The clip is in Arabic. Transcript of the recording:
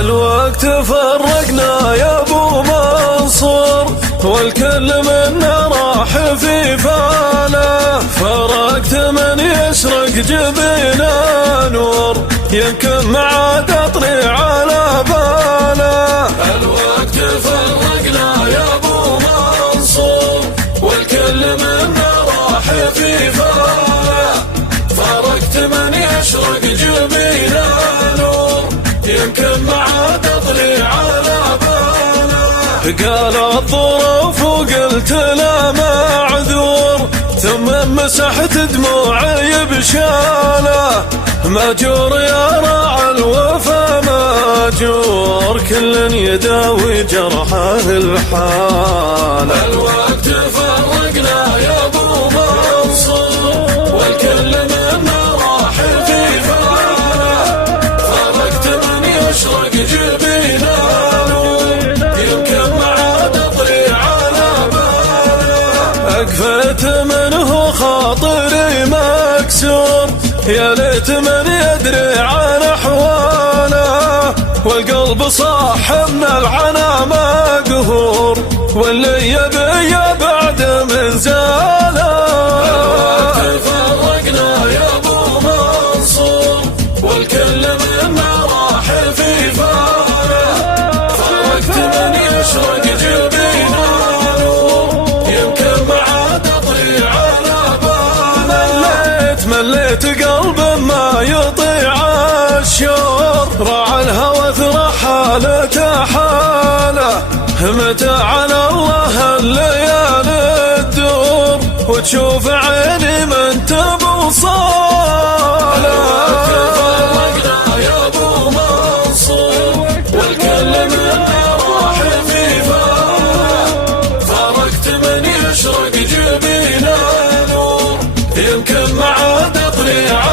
الوقت فرقنا يا ابو منصور، والكل منا راح في فاله. فرقت من يسرق جبينه نور، يمكن ما عاد اطري على باله. الوقت فرقنا يا ابو منصور، والكل منا راح في فاله. فرقت من يسرق جبينه نور، يمكن ما عاد اطلع على باله. قال الظروف وقلت لا معذور، ثم مسحت دموعي بشاله. ماجور يا راعى الوفا ماجور، كل يداوي جرحه الحاله. الوقت فرقنا يا ابو منصور، والكل منا راح في فاله. فرقت من يشرق جبينه نور، يمكن ما عاد اطري على باله. اقفت منه خاطري مكسور، يا ليت من يدري عن احواله. والقلب صاح من العنا مقهور، واللي يبي بعد من زاله. الوقت فرقنا يا ابو منصور، والكل منا راح في فاله. فرقت من يشرق جبينه نور، يمكن ما عاد اطري على باله. مليت قلب ما يطيع الشور، راعى الهوى ثرى حالته حاله. متى على الله الليالي تدور، وتشوف عيني من تبوصاله. فرقنا يا ابو منصور، والكل منا راح في فاله. فرقت من يشرق جبينه نور، يمكن ما عاد اطلع